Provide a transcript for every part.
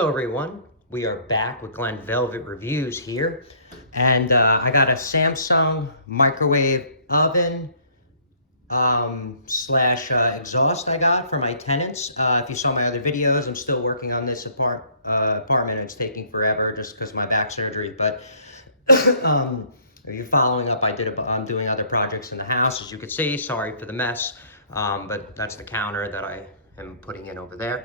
Hello everyone, we are back with Glenn Velvet Reviews here, and I got a Samsung microwave oven slash exhaust I got for my tenants. If you saw my other videos, I'm still working on this apartment. It's taking forever just because of my back surgery, but if you're following up, I'm doing other projects in the house, as you can see. Sorry for the mess, but that's the counter that I am putting in over there.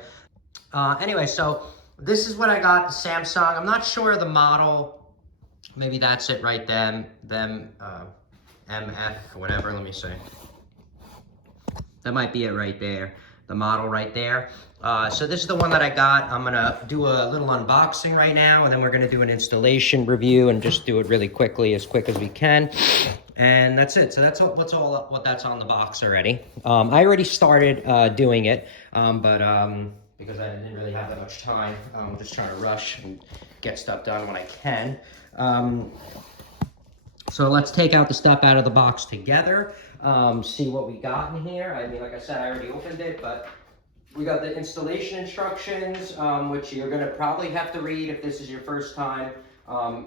Anyway, so this is what I got, the Samsung. I'm not sure of the model. Maybe that's it right then. MF, whatever, let me see. That might be it right there. The model right there. So this is the one that I got. I'm gonna do a little unboxing right now, and then we're gonna do an installation review and just do it really quickly, as quick as we can. And that's it. So that's what that's on the box already. I already started doing it, because I didn't really have that much time. I'm just trying to rush and get stuff done when I can. So let's take out the stuff out of the box together, see what we got in here. I mean, like I said, I already opened it, but we got the installation instructions, which you're gonna probably have to read if this is your first time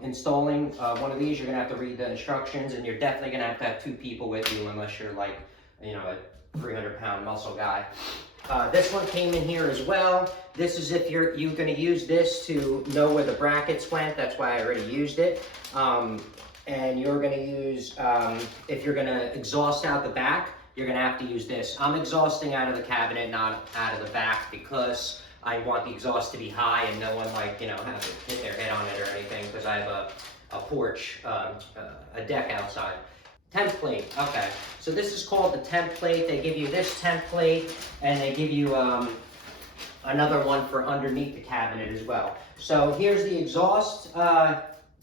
installing one of these. You're gonna have to read the instructions, and you're definitely gonna have 2 people with you, unless you're like, you know, a 300-pound muscle guy. This one came in here as well. This is if you're gonna use this to know where the brackets went. That's why I already used it. And you're gonna use, if you're gonna exhaust out the back, you're gonna have to use this. I'm exhausting out of the cabinet, not out of the back, because I want the exhaust to be high and no one, like, you know, have to hit their head on it or anything, because I have a porch, a deck outside. Template, okay. So this is called the template. They give you this template, and they give you another one for underneath the cabinet as well. So here's the exhaust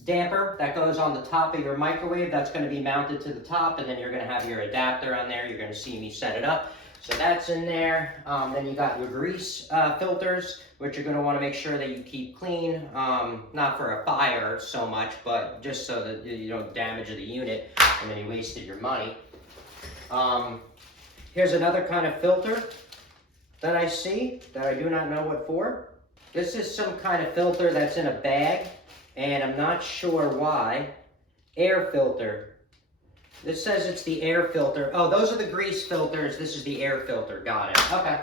damper that goes on the top of your microwave. That's going to be mounted to the top, and then you're going to have your adapter on there. You're going to see me set it up. So that's in there. Then you got your grease filters, which you're going to want to make sure that you keep clean. Not for a fire so much, but just so that you don't damage the unit and then you wasted your money. Here's another kind of filter that I see that I do not know what for. This is some kind of filter that's in a bag, and I'm not sure why. Air filter. This says it's the air filter. Oh, those are the grease filters. This is the air filter. Got it. Okay.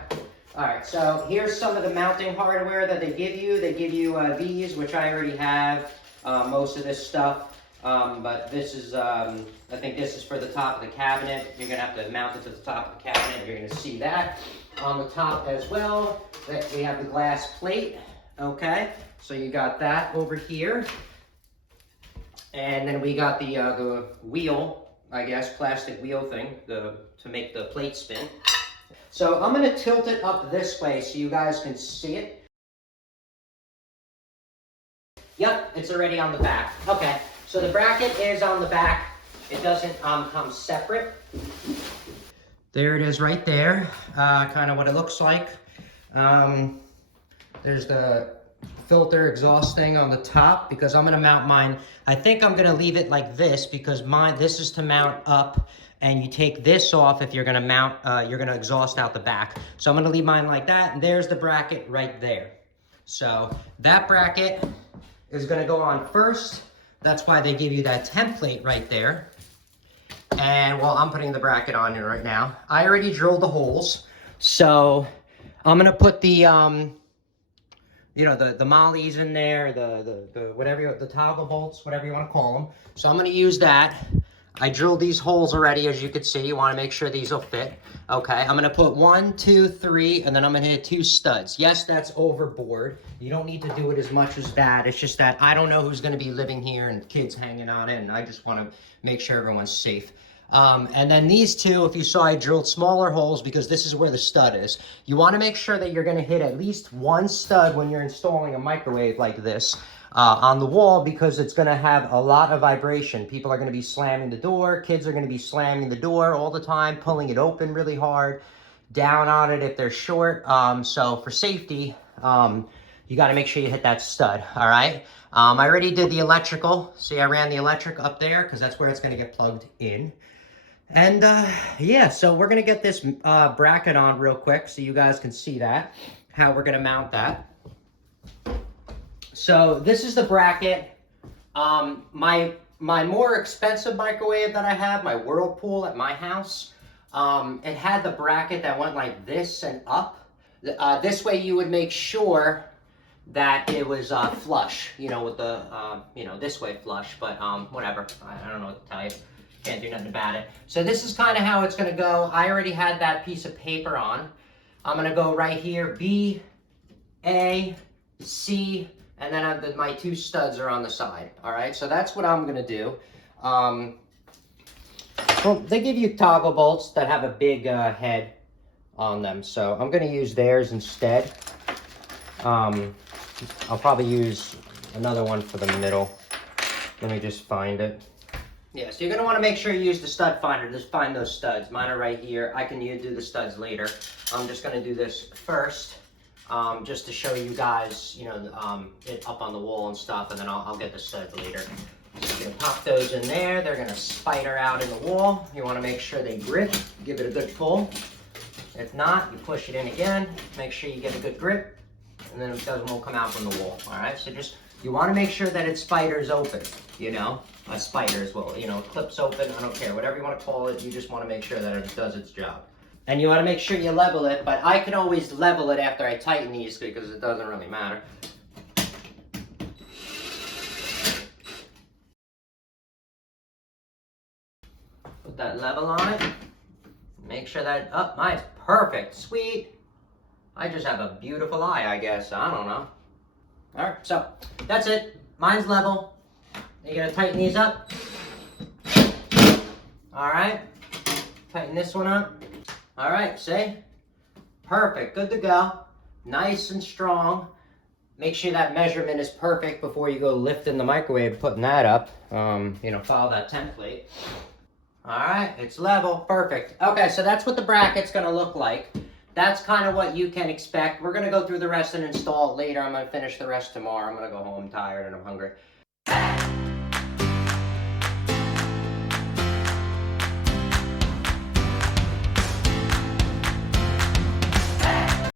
All right. So here's some of the mounting hardware that they give you. They give you these, which I already have, most of this stuff. But this is, I think this is for the top of the cabinet. You're going to have to mount it to the top of the cabinet. You're going to see that on the top as well. That we have the glass plate. Okay. So you got that over here. And then we got the wheel, I guess, plastic wheel thing to make the plate spin. So I'm going to tilt it up this way so you guys can see it. Yep, it's already on the back. Okay, so the bracket is on the back. It doesn't come separate. There it is right there, kind of what it looks like. There's the filter exhaust thing on the top, because I'm going to mount mine. I think I'm going to leave it like this, because this is to mount up, and you take this off if you're going to mount, you're going to exhaust out the back. So I'm going to leave mine like that, and there's the bracket right there. So that bracket is going to go on first. That's why they give you that template right there. And well, I'm putting the bracket on here right now. I already drilled the holes, so I'm going to put the you know, the mollies in there, the whatever, the toggle bolts, whatever you want to call them. So I'm going to use that. I drilled these holes already, as you can see. You want to make sure these will fit. Okay, I'm going to put 1, 2, 3, and then I'm going to hit 2 studs. Yes, that's overboard. You don't need to do it as much as that. It's just that I don't know who's going to be living here and kids hanging on it, and I just want to make sure everyone's safe. And then these 2, if you saw, I drilled smaller holes because this is where the stud is. You want to make sure that you're going to hit at least 1 stud when you're installing a microwave like this on the wall, because it's going to have a lot of vibration. People are going to be slamming the door. Kids are going to be slamming the door all the time, pulling it open really hard, down on it if they're short. So for safety, you got to make sure you hit that stud, all right? I already did the electrical. See, I ran the electric up there because that's where it's going to get plugged in. And yeah, so we're gonna get this bracket on real quick so you guys can see that, how we're gonna mount that. So this is the bracket. My more expensive microwave that I have, my Whirlpool at my house, it had the bracket that went like this and up. This way you would make sure that it was flush, you know, with the, you know, this way flush, but whatever. I don't know what to tell you. Can't do nothing about it. So this is kind of how it's going to go. I already had that piece of paper on. I'm going to go right here, B, A, C, and then my 2 studs are on the side. All right, so that's what I'm going to do. Well, they give you toggle bolts that have a big head on them, so I'm going to use theirs instead. I'll probably use another one for the middle. Let me just find it. Yeah, so you're going to want to make sure you use the stud finder. Just find those studs. Mine are right here. I can do the studs later. I'm just going to do this first, just to show you guys, you know, it up on the wall and stuff, and then I'll get the studs later. So you're going to pop those in there. They're going to spider out in the wall. You want to make sure they grip. Give it a good pull. If not, you push it in again. Make sure you get a good grip, and then it won't come out from the wall. All right, so just, you want to make sure that it spiders open, you know. A spider as well, you know, clips open, I don't care, whatever you want to call it, you just want to make sure that it does its job. And you want to make sure you level it, but I can always level it after I tighten these because it doesn't really matter. Put that level on it. Make sure that, oh, mine's perfect, sweet. I just have a beautiful eye, I guess, I don't know. All right, so that's it, mine's level. You're gonna tighten these up. All right, tighten this one up. All right, see? Perfect, good to go. Nice and strong. Make sure that measurement is perfect before you go lifting the microwave, putting that up. You know, follow that template. All right, it's level, perfect. Okay, so that's what the bracket's gonna look like. That's kind of what you can expect. We're gonna go through the rest and install it later. I'm gonna finish the rest tomorrow. I'm gonna go home tired and I'm hungry.